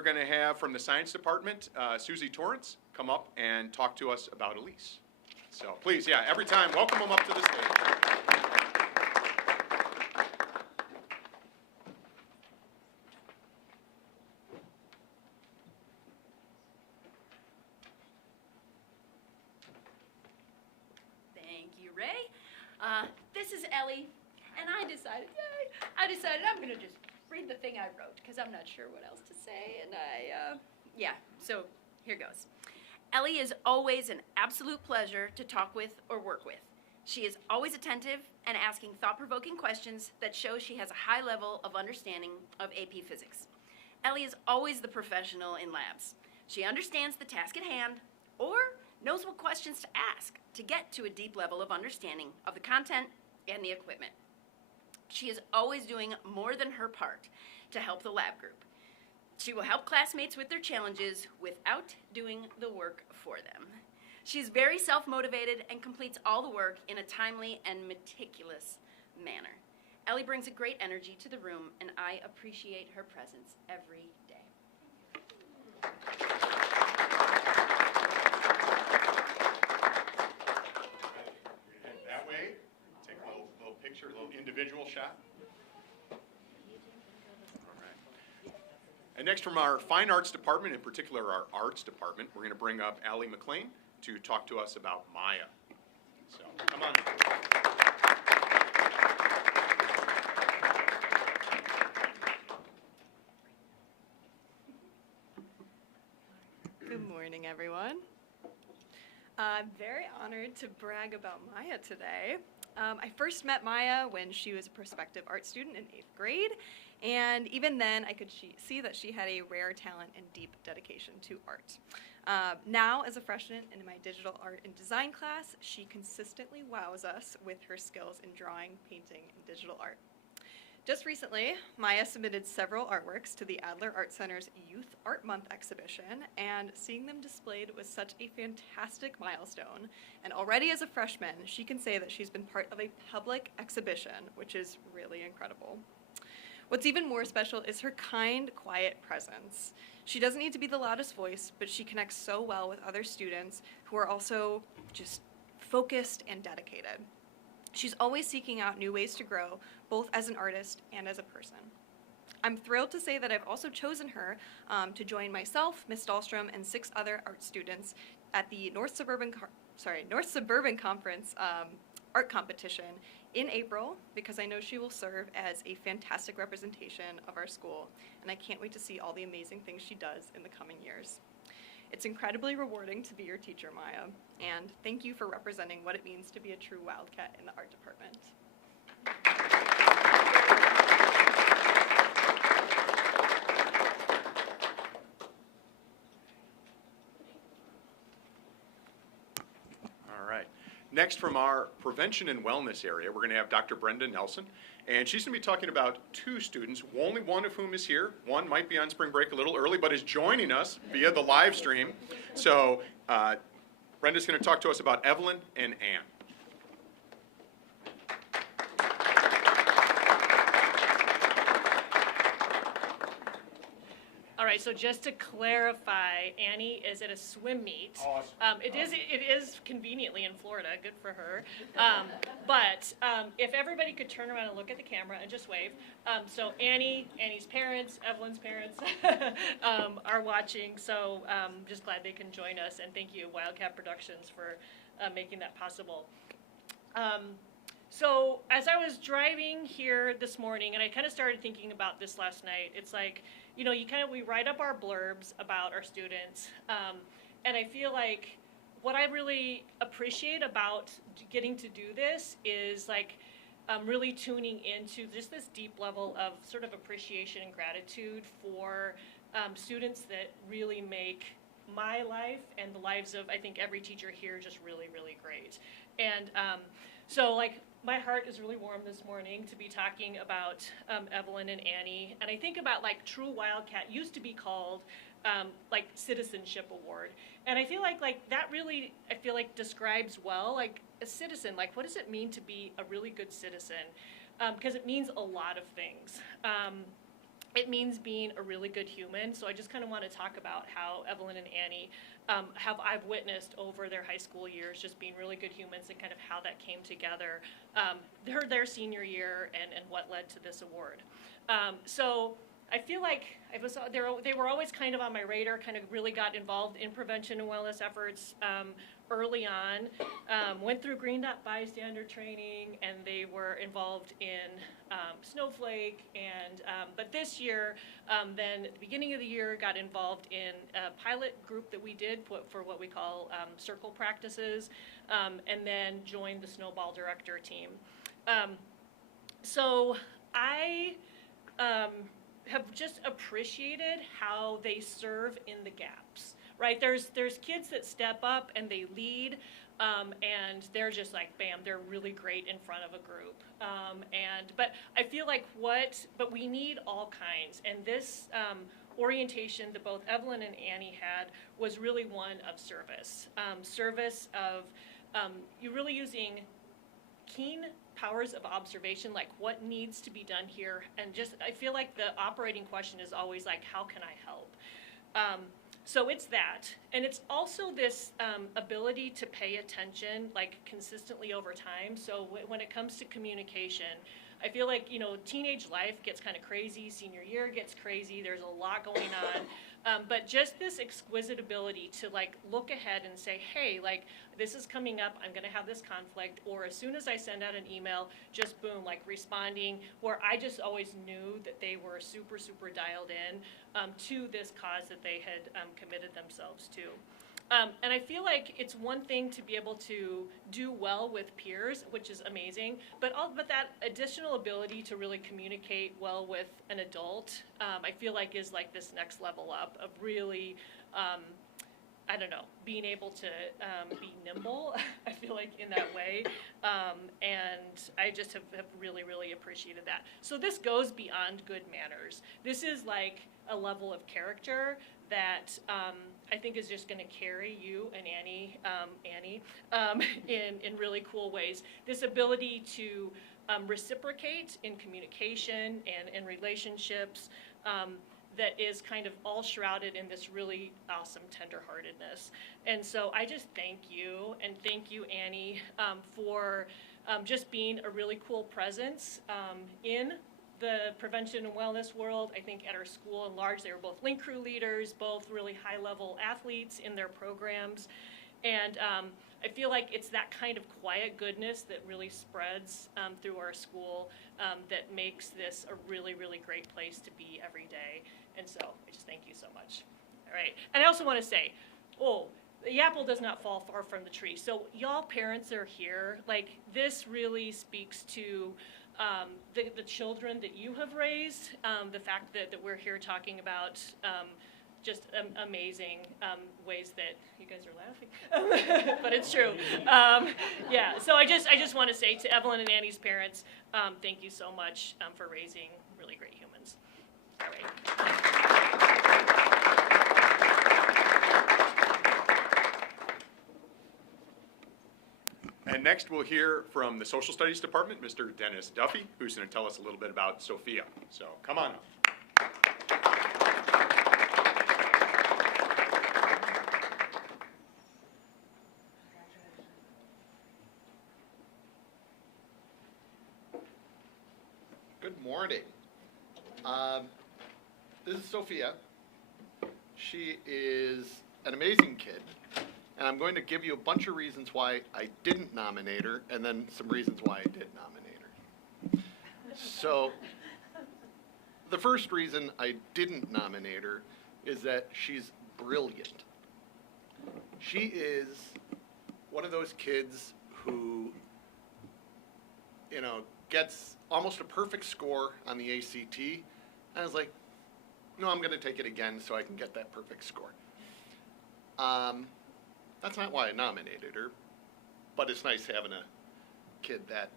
we're going to have from the science department, Susie Torrance, come up and talk to us about Elise. So please, yeah, every time, welcome them up to the stage. Thank you, Ray. This is Ellie, and I decided I'm going to just read the thing I wrote because I'm not sure what else to say, and so here goes. Ellie is always an absolute pleasure to talk with or work with. She is always attentive and asking thought-provoking questions that show she has a high level of understanding of AP Physics. Ellie is always the professional in labs. She understands the task at hand or knows what questions to ask to get to a deep level of understanding of the content and the equipment. She is always doing more than her part to help the lab group. She will help classmates with their challenges without doing the work for them. She's very self-motivated and completes all the work in a timely and meticulous manner. Ellie brings a great energy to the room, and I appreciate her presence every day. And that way, take a little picture, a little individual shot. And next from our Fine Arts Department, in particular our Arts Department, we're going to bring up Allie McLean to talk to us about Maya. So, come on. Good morning, everyone. I'm very honored to brag about Maya today. I first met Maya when she was a prospective art student in 8th grade, and even then I could see that she had a rare talent and deep dedication to art. Now, as a freshman in my digital art and design class, she consistently wows us with her skills in drawing, painting, and digital art. Just recently, Maya submitted several artworks to the Adler Art Center's Youth Art Month exhibition, and seeing them displayed was such a fantastic milestone. And already as a freshman, she can say that she's been part of a public exhibition, which is really incredible. What's even more special is her kind, quiet presence. She doesn't need to be the loudest voice, but she connects so well with other students who are also just focused and dedicated. She's always seeking out new ways to grow, both as an artist and as a person. I'm thrilled to say that I've also chosen her to join myself, Ms. Dahlstrom, and 6 other art students at the North Suburban Conference art competition in April, because I know she will serve as a fantastic representation of our school, and I can't wait to see all the amazing things she does in the coming years. It's incredibly rewarding to be your teacher, Maya, and thank you for representing what it means to be a true Wildcat in the art department. All right. Next, from our prevention and wellness area, we're going to have Dr. Brenda Nelson, and she's going to be talking about 2 students, only one of whom is here. One might be on spring break a little early, but is joining us via the live stream. So Brenda's going to talk to us about Evelyn and Anne. All right, so just to clarify, Annie is at a swim meet. Awesome. It is conveniently in Florida, good for her. But if everybody could turn around and look at the camera and just wave. So Annie's parents, Evelyn's parents are watching, so just glad they can join us, and thank you, Wildcat Productions, for making that possible. So as I was driving here this morning, and I kind of started thinking about this last night, it's like, you know, we write up our blurbs about our students, and I feel like what I really appreciate about getting to do this is like really tuning into just this deep level of sort of appreciation and gratitude for students that really make my life and the lives of, I think, every teacher here just really, really great. And so like, my heart is really warm this morning to be talking about Evelyn and Annie. And I think about like True Wildcat used to be called like Citizenship Award. And I feel like that really, I feel like describes well like a citizen. Like what does it mean to be a really good citizen? Because it means a lot of things. it means being a really good human. So I just kind of want to talk about how Evelyn and Annie I've witnessed over their high school years, just being really good humans, and kind of how that came together their senior year and what led to this award. So I feel like they were always kind of on my radar, kind of really got involved in prevention and wellness efforts early on, went through Green Dot bystander training, and they were involved in Snowflake, and but this year, then at the beginning of the year, got involved in a pilot group that we did for what we call circle practices, and then joined the Snowball Director team. So I have just appreciated how they serve in the gaps. Right, there's kids that step up and they lead, and they're just like, bam, they're really great in front of a group. But I feel like but we need all kinds, and this orientation that both Evelyn and Annie had was really one of service. Service of you really using keen powers of observation, like what needs to be done here, and just I feel like the operating question is always like, how can I help? So it's that, and it's also this ability to pay attention like consistently over time. So when it comes to communication, I feel like, teenage life gets kind of crazy, senior year gets crazy, there's a lot going on, but just this exquisite ability to like look ahead and say, hey, like this is coming up, I'm gonna have this conflict, or as soon as I send out an email, just boom, like responding, where I just always knew that they were super, super dialed in to this cause that they had committed themselves to. And I feel like it's one thing to be able to do well with peers, which is amazing, but that additional ability to really communicate well with an adult, I feel like is like this next level up of really, I don't know, being able to be nimble, I feel like in that way, and I just have really, really appreciated that. So this goes beyond good manners. This is like a level of character that I think is just going to carry you and Annie in really cool ways. This ability to reciprocate in communication and in relationships that is kind of all shrouded in this really awesome tenderheartedness. And so I just thank you, and thank you, Annie, for just being a really cool presence in the prevention and wellness world. I think at our school at large, they were both link crew leaders, both really high-level athletes in their programs. And I feel like it's that kind of quiet goodness that really spreads through our school that makes this a really, really great place to be every day. And so I just thank you so much. All right. And I also want to say, the apple does not fall far from the tree. So y'all parents are here. Like, this really speaks to the children that you have raised, the fact that we're here talking about just amazing ways that you guys are laughing, but it's true. Yeah, so I just want to say to Evelyn and Annie's parents, thank you so much for raising really great humans. All right. And next we'll hear from the Social Studies Department, Mr. Dennis Duffy, who's going to tell us a little bit about Sophia. So come on up. Good morning. This is Sophia. She is an amazing kid, and I'm going to give you a bunch of reasons why I didn't nominate her, and then some reasons why I did nominate her. So, the first reason I didn't nominate her is that she's brilliant. She is one of those kids who, gets almost a perfect score on the ACT, and I was like, no, I'm going to take it again so I can get that perfect score. That's not why I nominated her, but it's nice having a kid that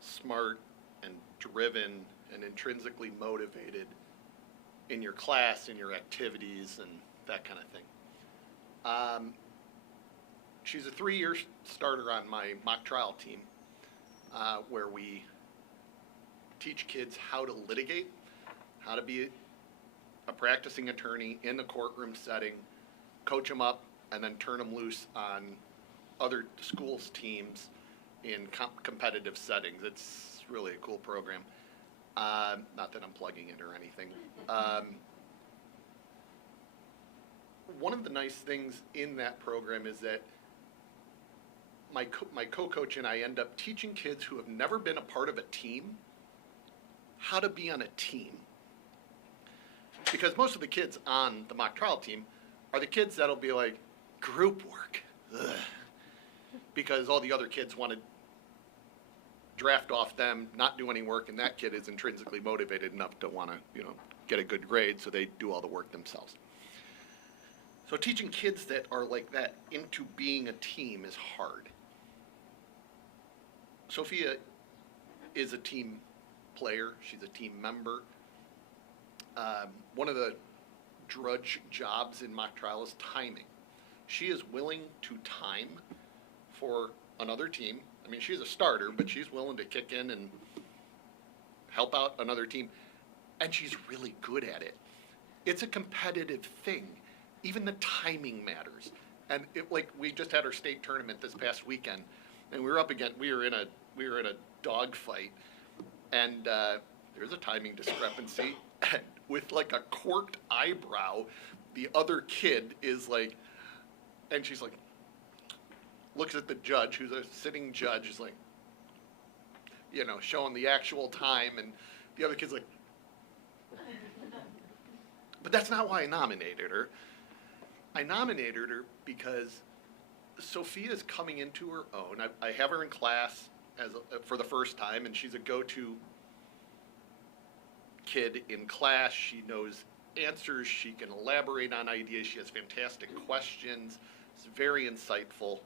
smart and driven and intrinsically motivated in your class, in your activities, and that kind of thing. She's a 3-year starter on my mock trial team, where we teach kids how to litigate, how to be a practicing attorney in the courtroom setting, coach them up, and then turn them loose on other schools' teams in competitive settings. It's really a cool program. Not that I'm plugging it or anything. One of the nice things in that program is that my co-coach and I end up teaching kids who have never been a part of a team how to be on a team. Because most of the kids on the mock trial team are the kids that'll be like, group work, ugh. Because all the other kids want to draft off them, not do any work, and that kid is intrinsically motivated enough to want to, get a good grade, so they do all the work themselves. So teaching kids that are like that into being a team is hard. Sophia is a team player. She's a team member. One of the drudge jobs in mock trial is timing. She is willing to time for another team. I mean, she's a starter, but she's willing to kick in and help out another team. And she's really good at it. It's a competitive thing. Even the timing matters. And we just had our state tournament this past weekend, and we were in a dog fight, and there's a timing discrepancy. And with like a corked eyebrow, the other kid is like, and she's like, looks at the judge, who's a sitting judge, is like, showing the actual time, and the other kid's like, but that's not why I nominated her. I nominated her because Sophia's coming into her own. I have her in class for the first time, and she's a go-to kid in class. She knows answers. She can elaborate on ideas. She has fantastic questions. It's very insightful.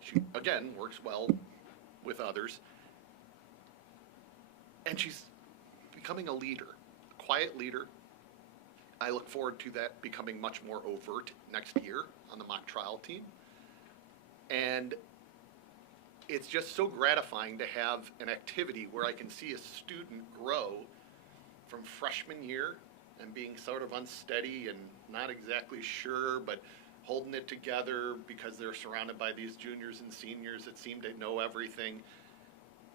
She, again, works well with others. And she's becoming a leader, a quiet leader. I look forward to that becoming much more overt next year on the mock trial team. And it's just so gratifying to have an activity where I can see a student grow from freshman year and being sort of unsteady and not exactly sure, but holding it together because they're surrounded by these juniors and seniors that seem to know everything.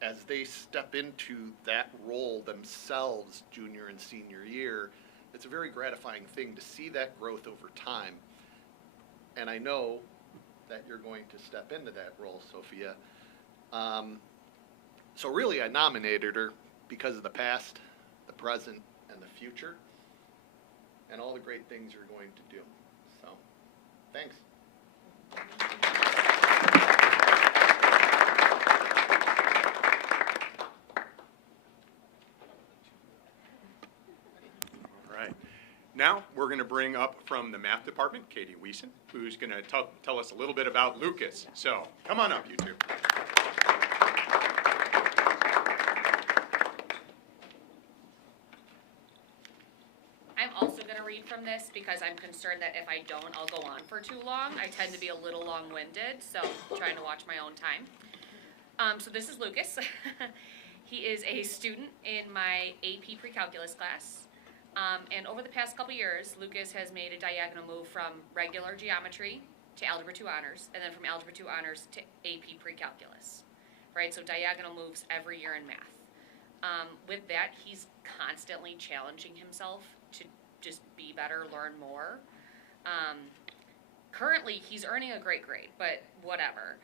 As they step into that role themselves, junior and senior year, it's a very gratifying thing to see that growth over time. And I know that you're going to step into that role, Sophia. So really, I nominated her because of the past, the present, and the future, and all the great things you're going to do. So, thanks. Now, we're going to bring up from the math department, Katie Wiesen, who's going to tell us a little bit about Lucas. So, come on up, you two. I'm also going to read from this because I'm concerned that if I don't, I'll go on for too long. I tend to be a little long-winded, so I'm trying to watch my own time. So this is Lucas. He is a student in my AP pre-calculus class. And over the past couple years, Lucas has made a diagonal move from regular geometry to Algebra 2 Honors, and then from Algebra 2 Honors to AP Pre-Calculus, right? So diagonal moves every year in math. With that, he's constantly challenging himself to just be better, learn more. Currently, he's earning a great grade, but whatever.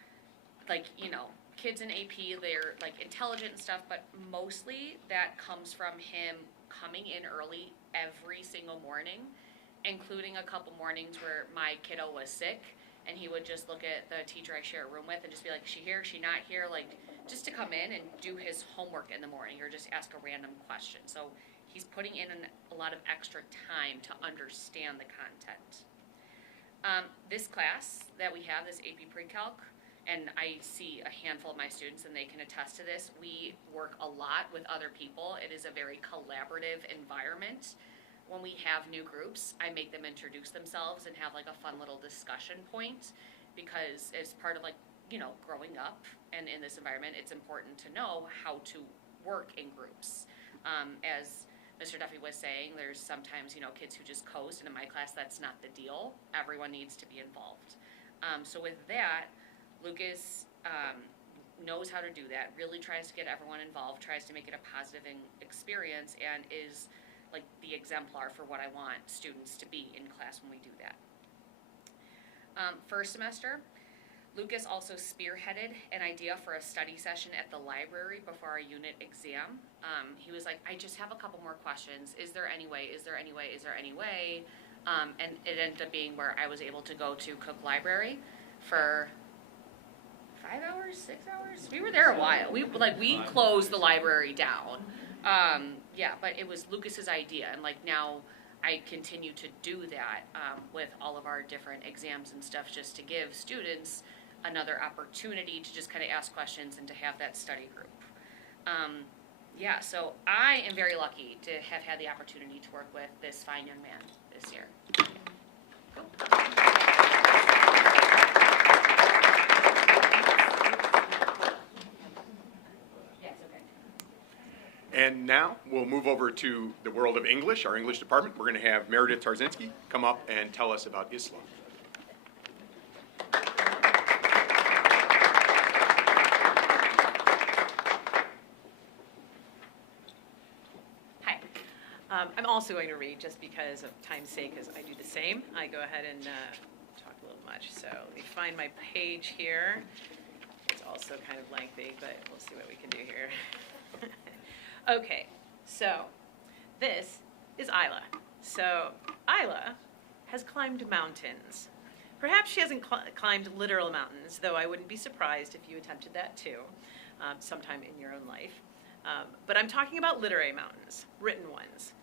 Kids in AP, they're intelligent and stuff, but mostly that comes from him coming in early every single morning, including a couple mornings where my kiddo was sick, and he would just look at the teacher I share a room with and just be like, is she here, is she not here, just to come in and do his homework in the morning or just ask a random question. So he's putting in a lot of extra time to understand the content. This class that we have, this AP Pre-Calc, and I see a handful of my students and they can attest to this, we work a lot with other people. It is a very collaborative environment. When we have new groups, I make them introduce themselves and have a fun little discussion point, because as part of growing up and in this environment, it's important to know how to work in groups. As Mr. Duffy was saying, there's sometimes, kids who just coast, and in my class, that's not the deal. Everyone needs to be involved. So with that, Lucas knows how to do that, really tries to get everyone involved, tries to make it a positive experience, and is like the exemplar for what I want students to be in class when we do that. First semester, Lucas also spearheaded an idea for a study session at the library before our unit exam. He was like, I just have a couple more questions. Is there any way? Is there any way? Is there any way? And it ended up being where I was able to go to Cook Library for 5 hours, 6 hours? We were there a while. We closed the library down. But it was Lucas's idea, and now I continue to do that with all of our different exams and stuff, just to give students another opportunity to just kind of ask questions and to have that study group. So I am very lucky to have had the opportunity to work with this fine young man this year. And now we'll move over to the world of English, our English department. We're going to have Meredith Tarzinski come up and tell us about Islam. Hi. I'm also going to read just because of time's sake, as I do the same. I go ahead and talk a little much. So let me find my page here. It's also kind of lengthy, but we'll see what we can do here. Okay, so this is Isla. So Isla has climbed mountains. Perhaps she hasn't climbed literal mountains, though I wouldn't be surprised if you attempted that too, sometime in your own life. But I'm talking about literary mountains, written ones.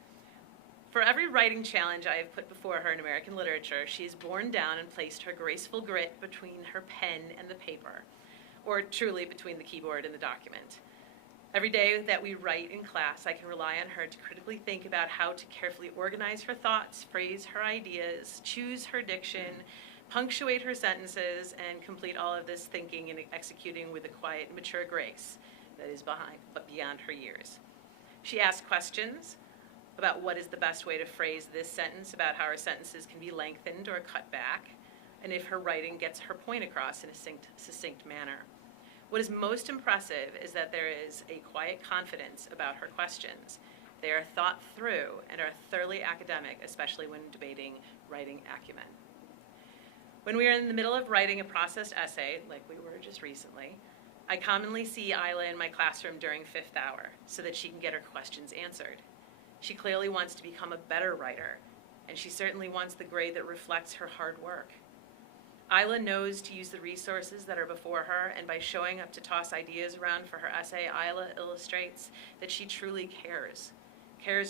For every writing challenge I have put before her in American literature, she has borne down and placed her graceful grit between her pen and the paper, or truly between the keyboard and the document. Every day that we write in class, I can rely on her to critically think about how to carefully organize her thoughts, phrase her ideas, choose her diction, punctuate her sentences, and complete all of this thinking and executing with a quiet, mature grace that is beyond her years. She asks questions about what is the best way to phrase this sentence, about how her sentences can be lengthened or cut back, and if her writing gets her point across in a succinct manner. What is most impressive is that there is a quiet confidence about her questions. They are thought through and are thoroughly academic, especially when debating writing acumen. When we are in the middle of writing a processed essay, like we were just recently, I commonly see Isla in my classroom during fifth hour so that she can get her questions answered. She clearly wants to become a better writer, and she certainly wants the grade that reflects her hard work. Isla knows to use the resources that are before her, and by showing up to toss ideas around for her essay, Isla illustrates that she truly cares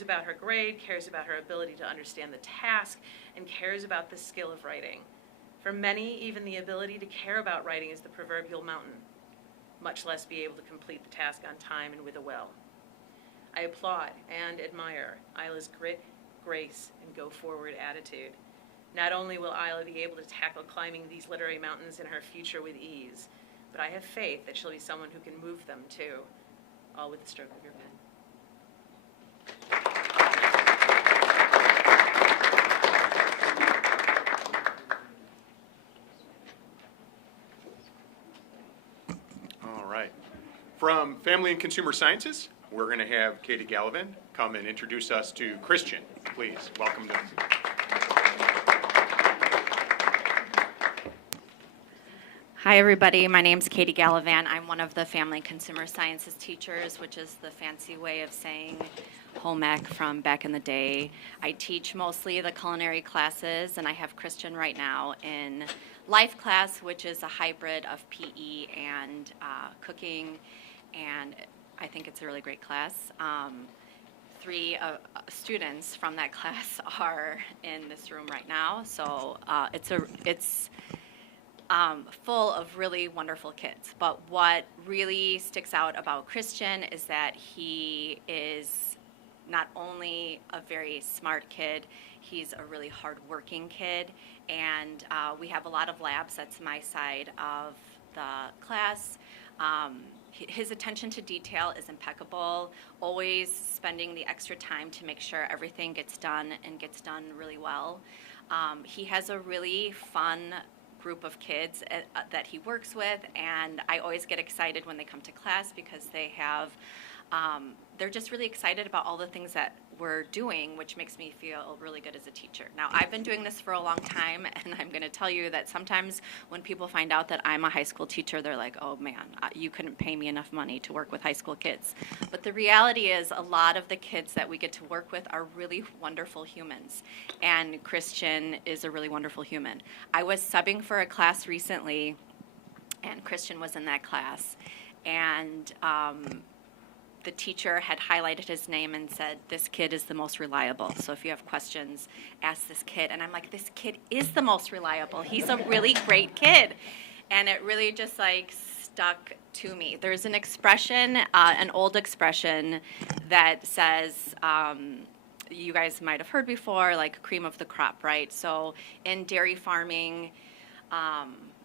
about her grade, cares about her ability to understand the task, and cares about the skill of writing. For many, even the ability to care about writing is the proverbial mountain, much less be able to complete the task on time and with a will. I applaud and admire Isla's grit, grace, and go-forward attitude. Not only will Isla be able to tackle climbing these literary mountains in her future with ease, but I have faith that she'll be someone who can move them too, all with the stroke of your pen. All right. From Family and Consumer Sciences, we're going to have Katie Gallivan come and introduce us to Christian. Please, welcome to. Hi everybody, my name's Katie Gallivan. I'm one of the Family and Consumer Sciences teachers, which is the fancy way of saying home ec from back in the day. I teach mostly the culinary classes, and I have Christian right now in life class, which is a hybrid of PE and cooking, and I think it's a really great class. 3 students from that class are in this room right now, so it's full of really wonderful kids. But what really sticks out about Christian is that he is not only a very smart kid, he's a really hardworking kid, and we have a lot of labs. That's my side of the class. his attention to detail is impeccable, always spending the extra time to make sure everything gets done and gets done really well. He has a really fun group of kids that he works with, and I always get excited when they come to class because they're just really excited about all the things that we're doing, which makes me feel really good as a teacher. Now, I've been doing this for a long time, and I'm going to tell you that sometimes when people find out that I'm a high school teacher, they're like, oh man, you couldn't pay me enough money to work with high school kids. But the reality is a lot of the kids that we get to work with are really wonderful humans, and Christian is a really wonderful human. I was subbing for a class recently, and Christian was in that class, and the teacher had highlighted his name and said, this kid is the most reliable. So if you have questions, ask this kid. And I'm like, this kid is the most reliable. He's a really great kid. And it really just like stuck to me. There's an expression, an old expression that says, you guys might have heard before, like cream of the crop, right? So in dairy farming,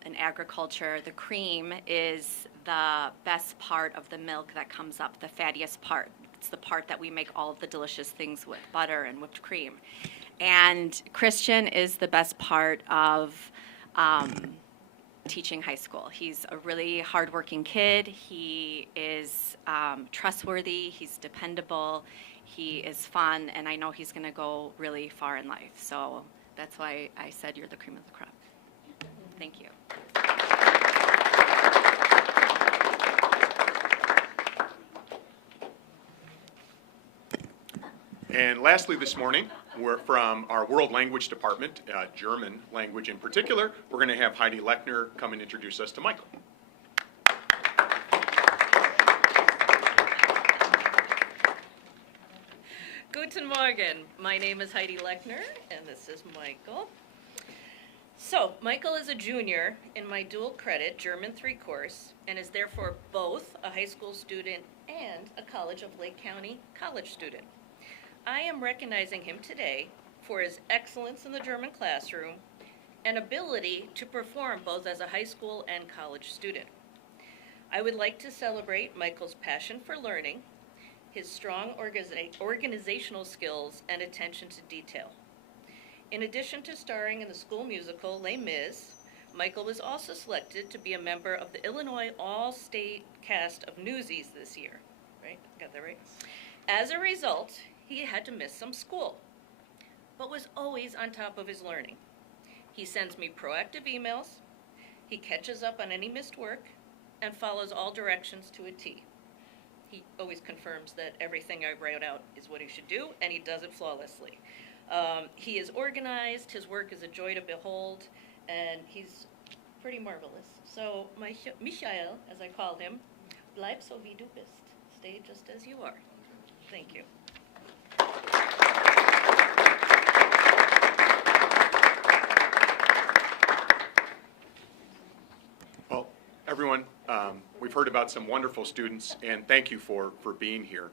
in agriculture, the cream is the best part of the milk that comes up, the fattiest part. It's the part that we make all of the delicious things with, butter and whipped cream. And Christian is the best part of teaching high school. He's a really hardworking kid. He is trustworthy. He's dependable. He is fun, and I know he's going to go really far in life. So that's why I said you're the cream of the crop. Thank you. And lastly this morning, we're from our World Language Department, German language in particular, we're going to have Heidi Lechner come and introduce us to Michael. Guten Morgen. My name is Heidi Lechner, and this is Michael. So, Michael is a junior in my dual credit German 3 course, and is therefore both a high school student and a College of Lake County college student. I am recognizing him today for his excellence in the German classroom and ability to perform both as a high school and college student. I would like to celebrate Michael's passion for learning, his strong organizational skills, and attention to detail. In addition to starring in the school musical Les Mis, Michael was also selected to be a member of the Illinois All-State cast of Newsies this year. Right? Got that right? As a result, he had to miss some school, but was always on top of his learning. He sends me proactive emails, he catches up on any missed work, and follows all directions to a T. He always confirms that everything I write out is what he should do, and he does it flawlessly. He is organized, his work is a joy to behold, and he's pretty marvelous. So, Michael, as I call him, bleib so wie du bist. Stay just as you are. Thank you. Well, everyone, we've heard about some wonderful students, and thank you for being here.